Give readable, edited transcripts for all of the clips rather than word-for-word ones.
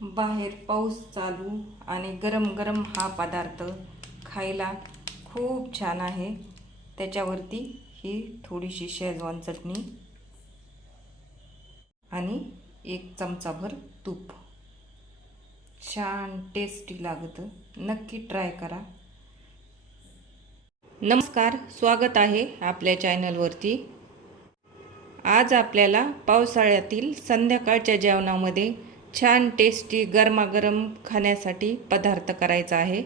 बाहेर पाऊस चालू आणि गरम गरम हा पदार्थ खायला खूप छान आहे। त्याच्यावरती ही थोडीशी शेजवान चटणी आणि एक चमचाभर तूप, छान टेस्टी लागतं। नक्की ट्राय करा। नमस्कार, स्वागत आहे आपल्या चॅनलवरती। आज आपल्याला पावसाळ्यातील संध्याकाळच्या जेवणामध्ये छान टेस्टी गरमागरम खाण्यासाठी पदार्थ करायचा आहे।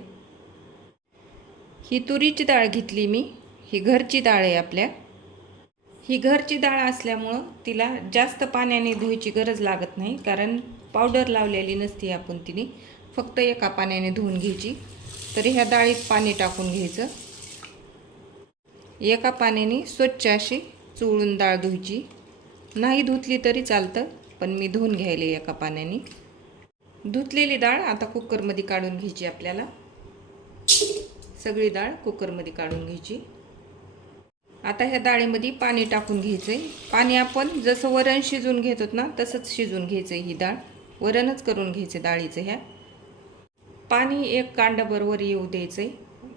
ही तुरीची डाळ घेतली मी, ही घरची डाळ आहे आपल्या। ही घरची डाळ असल्यामुळं तिला जास्त पाण्याने धुवायची गरज लागत नाही, कारण पावडर लावलेली नसते आपण तिने, फक्त एका पाण्याने धुवून घ्यायची। तरी ह्या डाळीत पाणी टाकून घ्यायचं। एका पाण्याने स्वच्छ अशी चोळून डाळ धुवायची। नाही धुतली तरी चालतं, पण मी धुवून घ्यायले एका पाण्याने। धुतलेली डाळ आता कुकरमध्ये काढून घ्यायची आपल्याला। सगळी डाळ कुकरमध्ये काढून घ्यायची। आता ह्या डाळीमध्ये पाणी टाकून घ्यायचंय। पाणी आपण जसं वरण शिजून घेतो ना, तसंच शिजून घ्यायचंय। ही डाळ वरणच करून घ्यायचं डाळीचं। ह्या पाणी एक कांडाभर येऊ द्यायचंय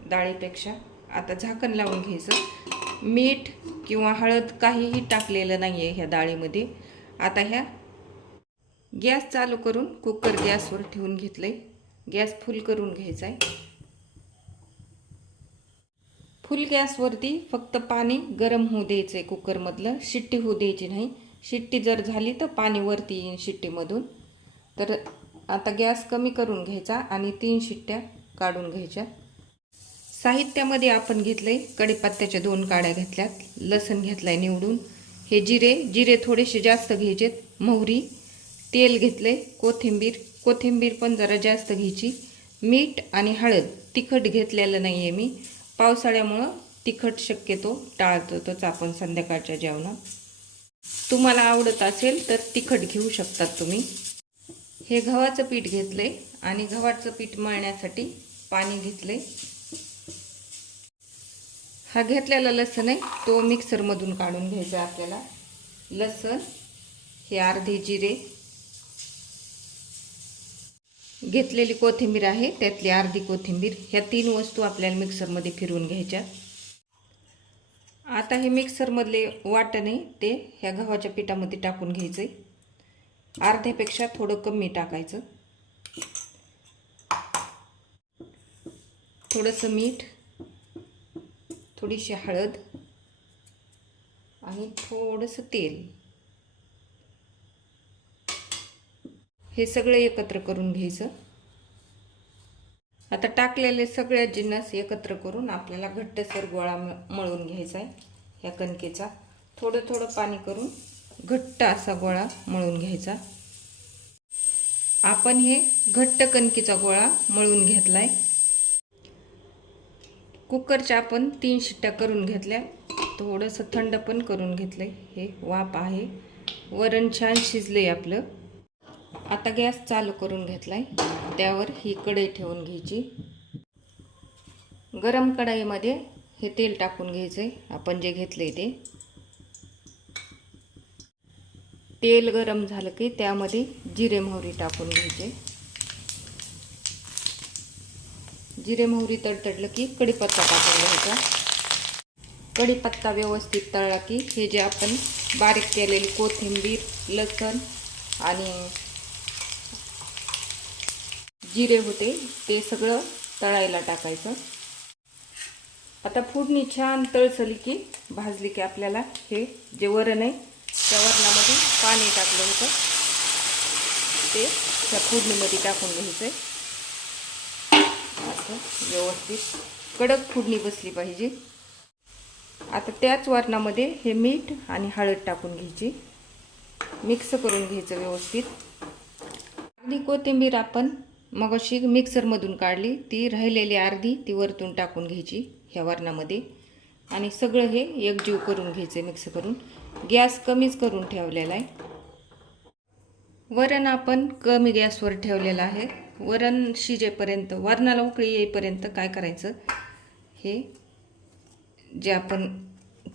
डाळीपेक्षा। आता झाकण लावून घ्यायचं। मीठ किंवा हळद काहीही टाकलेलं नाहीये ह्या डाळीमध्ये। आता ह्या गॅस चालू करून कुकर गॅसवर ठेवून घेतलंय। गॅस फुल करून घ्यायचा आहे। फुल गॅसवरती फक्त पाणी गरम होऊ द्यायचंय कुकरमधलं, शिट्टी होऊ द्यायची नाही। शिट्टी जर झाली तर पाणी वरती येईल शिट्टीमधून। तर आता गॅस कमी करून घ्यायचा आणि 3 शिट्ट्या काढून घ्यायच्या। साहित्यामध्ये आपण घेतलंय कढीपत्त्याच्या 2 काड्या घेतल्यात, लसूण घेतलाय निवडून, हे जिरे थोडेसे जास्त घ्यायचेत, मोहरी, तेल घेतले, कोथिंबीर पण जरा जास्त घ्यायची, मीठ आणि हळद। तिखट घेतलेलं नाहीये मी, पावसाळ्यामुळं तिखट शक्यतो टाळतोच आपण संध्याकाळच्या जेवणात। तुम्हाला आवडत असेल तर तिखट घेऊ शकतात तुम्ही। हे गव्हाचं पीठ घेतलंय आणि गव्हाचं पीठ मळण्यासाठी पाणी घेतलंय। हा घेतलेला लसूण आहे तो मिक्सरमधून काढून घ्यायचा आपल्याला। लसूण, हे अर्धे जिरे, घेतलेली कोथिंबीर आहे त्यातली अर्धी कोथिंबीर, ह्या 3 वस्तू आपल्याला मिक्सरमध्ये फिरवून घ्यायच्या। आता हे मिक्सरमधले वाटण आहे ते ह्या गव्हाच्या पिठामध्ये टाकून घ्यायचंय। अर्ध्यापेक्षा थोडं कमी टाकायचं। थोडंसं मीठ, थोडीशी हळद आणि थोडंसं तेल, हे सगळं एकत्र करून घ्यायचं। आता टाकलेले सगळे जिन्नस एकत्र करून आपल्याला घट्टसर गोळा मळून घ्यायचा आहे। ह्या कणकेचा थोडं थोडं पाणी करून घट्ट असा गोळा मळून घ्यायचा। आपण हे घट्ट कणकेचा गोळा मळून घेतलाय। कुकरच्या आपण 3 शिट्ट्या करून घेतल्या, थोडंसं थंड पण करून घेतलंय। हे वाफ आहे, वरण छान शिजलंय आपलं। आता गॅस चालू करून घेतलाय, त्यावर ही कढई ठेवून घ्यायची। गरम कढईमध्ये हे तेल टाकून घ्यायचंय आपण जे घेतलंय ते। तेल गरम झालं की त्यामध्ये जिरे मोहरी टाकून घ्यायचे। जिरे मोहरी तडतडलं की कढीपत्ता टाकून घ्यायचा। कढीपत्ता व्यवस्थित तळला की हे जे आपण बारीक केलेली कोथिंबीर, लसूण आणि जिरे होते ते सगळं तळायला टाकायचं। आता फोडणी छान तळसली की भाजली की आपल्याला हे जे वरण आहे त्या वरणामध्ये पाणी टाकलं होतं ते त्या फोडणीमध्ये टाकून घ्यायचंय। असं व्यवस्थित कडक फोडणी बसली पाहिजे। आता त्याच वरणामध्ये हे मीठ आणि हळद टाकून घ्यायची, मिक्स करून घ्यायचं व्यवस्थित। अर्धी कोथिंबीर आपण मगाशी मिक्सरमधून काढली, ती राहिलेली अर्धी ती वरतून टाकून घ्यायची ह्या वरणामध्ये आणि सगळं हे एकजीव करून घ्यायचं मिक्स करून। गॅस कमीच करून ठेवलेला आहे। वरण आपण कमी गॅसवर ठेवलेलं आहे। वरण शिजेपर्यंत, वरणाला उकळी येईपर्यंत काय करायचं, हे जे आपण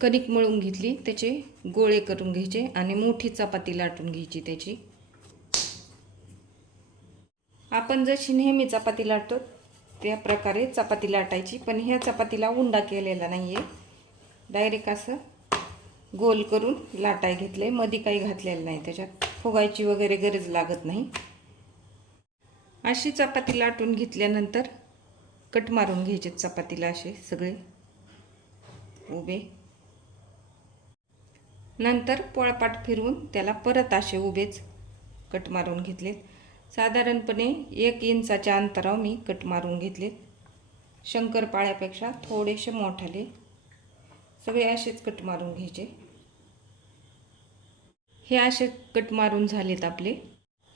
कणिक मळून घेतली त्याचे गोळे करून घ्यायचे आणि मोठी चपाती लाटून घ्यायची त्याची। आपण जशी नेहमी चपाती लाटतो त्या प्रकारे चपाती लाटायची, पण ह्या चपातीला उंडा केलेला नाही आहे, डायरेक्ट असं गोल करून लाटाय घेतले, मध्ये काही घातलेलं नाही, त्याच्यात फुगायची वगैरे गरज लागत नाही। अशी चपाती लाटून घेतल्यानंतर कट मारून घ्यायचे चपातीला असे सगळे उभे, नंतर पोळपाट फिरवून त्याला परत असे उभेच कट मारून घेतलेत। साधारणपणे 1 इंचाच्या अंतरावर मी कट मारून घेतलेत, शंकरपाळ्यापेक्षा थोडेसे मोठाले सगळे असेच कट मारून घ्यायचे। हे असे कट मारून झालेत आपले।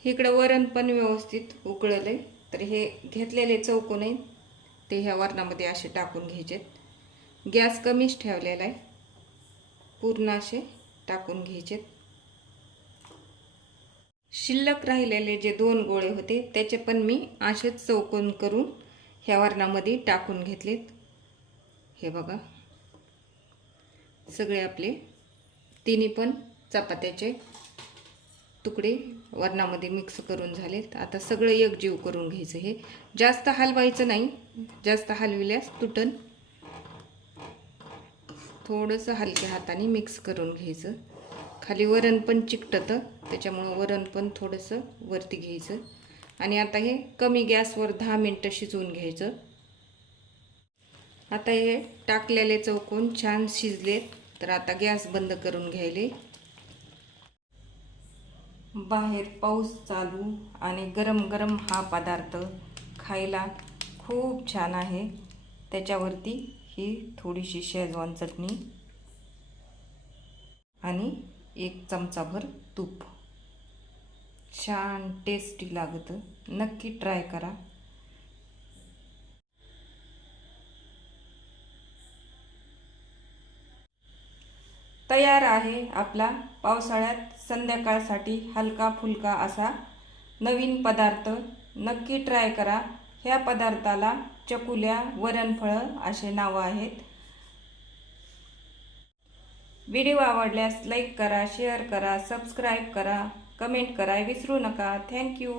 इकडं वरण पण व्यवस्थित उकळले, तर हे घेतलेले चौकोन आहे ते ह्या वरणामध्ये असे टाकून घ्यायचेत। गॅस कमीच ठेवलेला आहे, पूर्ण असे टाकून घ्यायचेत। शिल्लक राहिलेले जे 2 गोळे होते त्याचे पण मी असेच चौकोन करून ह्या वरणामध्ये टाकून घेतलेत। हे बघा, सगळे आपले तिन्ही पण चपात्याचे तुकडे वरणामध्ये मिक्स करून झालेत। आता सगळं एकजीव करून घ्यायचं, हे जास्त हलवायचं नाही, जास्त हलविल्यास तुटन, थोडंसं हलक्या हाताने मिक्स करून घ्यायचं। खाली वरण पण चिकटतं, त्याच्यामुळे वरण पण थोडंसं वरती घ्यायचं आणि आता हे कमी गॅसवर 10 मिनिटं शिजवून घ्यायचं। आता हे टाकलेले चौकोन छान शिजलेत, तर आता गॅस बंद करून घ्यायले। बाहेर पाऊस चालू आणि गरम गरम हा पदार्थ खायला खूप छान आहे। त्याच्यावरती ही थोडीशी शेजवान चटणी आणि 1 चमचाभर तूप, छान टेस्टी लागतं, नक्की ट्राय करा। तयार आहे आपला पावसाळ्यात संध्याकाळसाठी हलका फुलका असा नवीन पदार्थ, नक्की ट्राय करा। ह्या पदार्थाला चकुल्या, वरणफळं असे नावं आहेत। व्हिडिओ आवडल्यास लाईक करा, शेअर करा, सबस्क्राईब करा, कमेंट करा विसरू नका। थँक्यू।